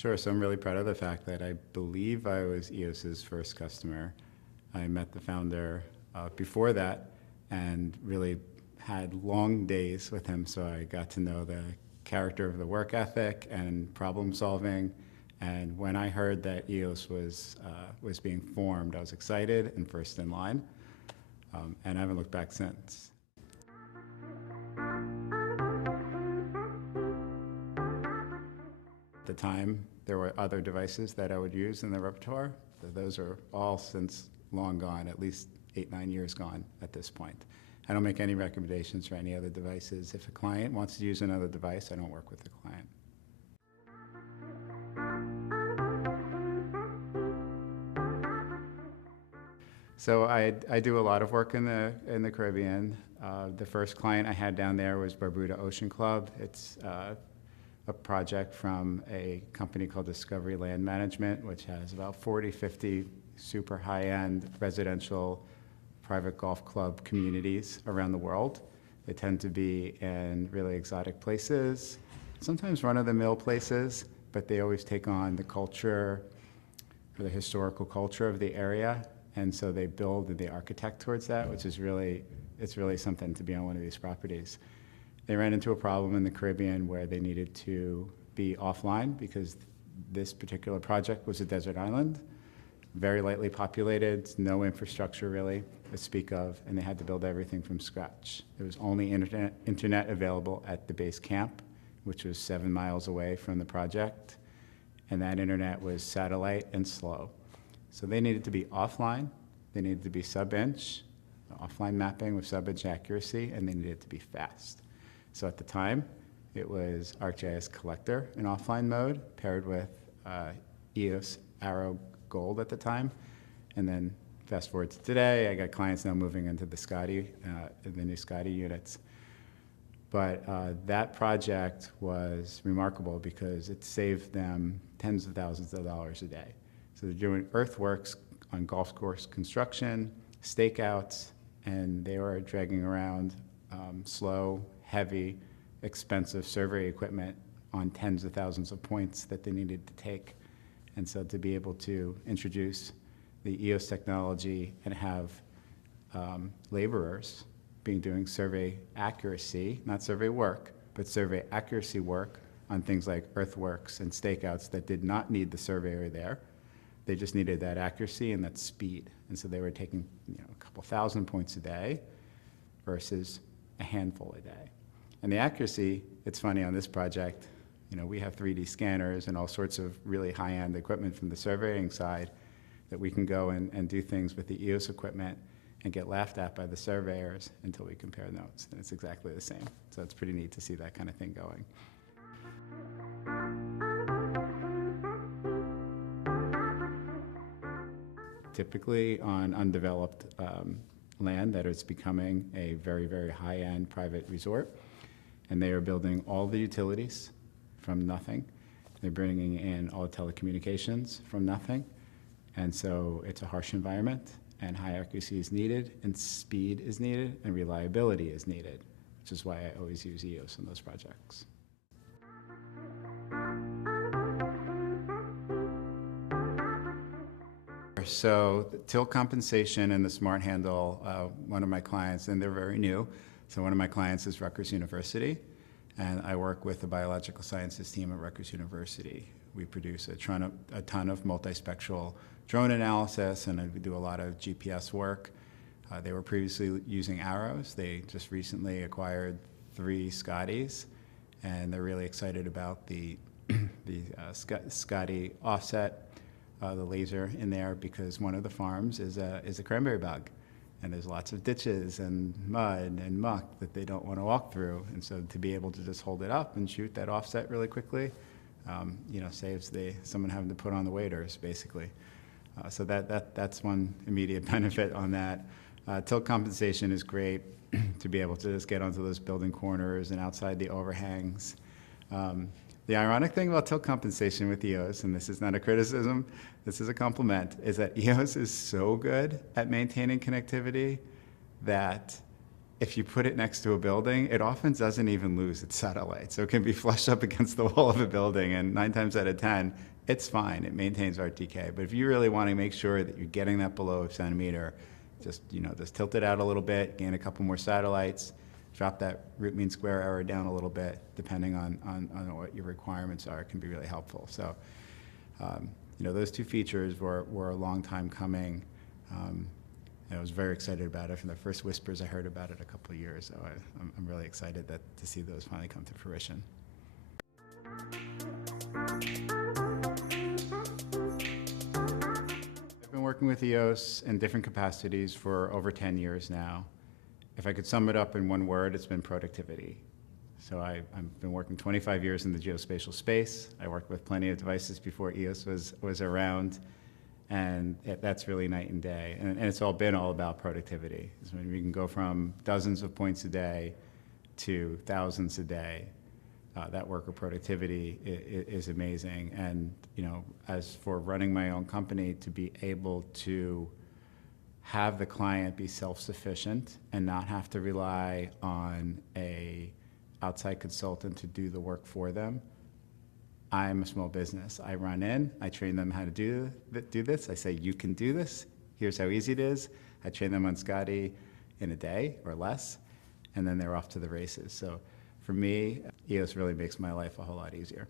Sure. So I'm really proud of the fact that I believe I was EOS's first customer. I met the founder before that and really had long days with him. So I got to know the character of the work ethic and problem solving. And when I heard that EOS was being formed, I was excited and first in line. And I haven't looked back since. At the time, there were other devices that I would use in the repertoire. Those are all since long gone, at least 8-9 years gone at this point. I don't make any recommendations for any other devices. If a client wants to use another device, I don't work with the client. So I do a lot of work in the Caribbean. The first client I had down there was Barbuda Ocean Club. It's a project from a company called Discovery Land Management, which has about 40, 50 super high-end residential private golf club communities around the world. They tend to be in really exotic places, sometimes run-of-the-mill places, but they always take on the culture or the historical culture of the area. And so they build and they architect towards that, which is it's really something to be on one of these properties. They ran into a problem in the Caribbean where they needed to be offline because this particular project was a desert island, very lightly populated, no infrastructure really to speak of, and they had to build everything from scratch. There was only internet available at the base camp, which was 7 miles away from the project, and that internet was satellite and slow. So they needed to be offline, they needed to be sub-inch, offline mapping with sub-inch accuracy, and they needed to be fast. So at the time, it was ArcGIS Collector in offline mode, paired with EOS Arrow Gold at the time. And then fast forward to today, I got clients now moving into the Skadi, the new Skadi units. But that project was remarkable because it saved them tens of thousands of dollars a day. So they're doing earthworks on golf course construction, stakeouts, and they were dragging around slow, heavy, expensive survey equipment on tens of thousands of points that they needed to take. And so to be able to introduce the EOS technology and have laborers doing survey accuracy, not survey work, but survey accuracy work on things like earthworks and stakeouts that did not need the surveyor there. They just needed that accuracy and that speed. And so they were taking a couple thousand points a day versus a handful a day. And the accuracy, it's funny on this project, we have 3D scanners and all sorts of really high-end equipment from the surveying side that we can go and do things with the EOS equipment and get laughed at by the surveyors until we compare notes. And it's exactly the same. So it's pretty neat to see that kind of thing going. Typically on undeveloped land that is becoming a very, very high-end private resort. And they are building all the utilities from nothing. They're bringing in all the telecommunications from nothing. And so it's a harsh environment, and high accuracy is needed, and speed is needed, and reliability is needed, which is why I always use EOS in those projects. So the tilt compensation and the smart handle, one of my clients, and they're very new, so one of my clients is Rutgers University, and I work with the biological sciences team at Rutgers University. We produce a ton of multispectral drone analysis, and we do a lot of GPS work. They were previously using arrows. They just recently acquired 3 Skadis, and they're really excited about the Skadi offset, the laser in there, because one of the farms is a cranberry bog. And there's lots of ditches and mud and muck that they don't want to walk through. And so to be able to just hold it up and shoot that offset really quickly, saves someone having to put on the waders, basically. So that's one immediate benefit on that. Tilt compensation is great to be able to just get onto those building corners and outside the overhangs. The ironic thing about tilt compensation with EOS, and this is not a criticism, this is a compliment, is that EOS is so good at maintaining connectivity that if you put it next to a building, it often doesn't even lose its satellite. So it can be flushed up against the wall of a building, and 9 times out of 10, it's fine. It maintains RTK. But if you really want to make sure that you're getting that below a centimeter, just tilt it out a little bit, gain a couple more satellites, drop that root mean square error down a little bit, depending on what your requirements are. It can be really helpful. So, those two features were a long time coming. I was very excited about it from the first whispers I heard about it a couple of years. So I'm really excited to see those finally come to fruition. I've been working with Eos in different capacities for over 10 years now. If I could sum it up in one word, it's been productivity. So I've been working 25 years in the geospatial space. I worked with plenty of devices before Eos was around, and that's really night and day. And it's all been all about productivity. So when we can go from dozens of points a day to thousands a day, that worker productivity is amazing. And as for running my own company, to be able to have the client be self-sufficient and not have to rely on a outside consultant to do the work for them. I'm a small business. I run in, I train them how to do this. I say, you can do this. Here's how easy it is. I train them on Skadi in a day or less, and then they're off to the races. So for me, Eos really makes my life a whole lot easier.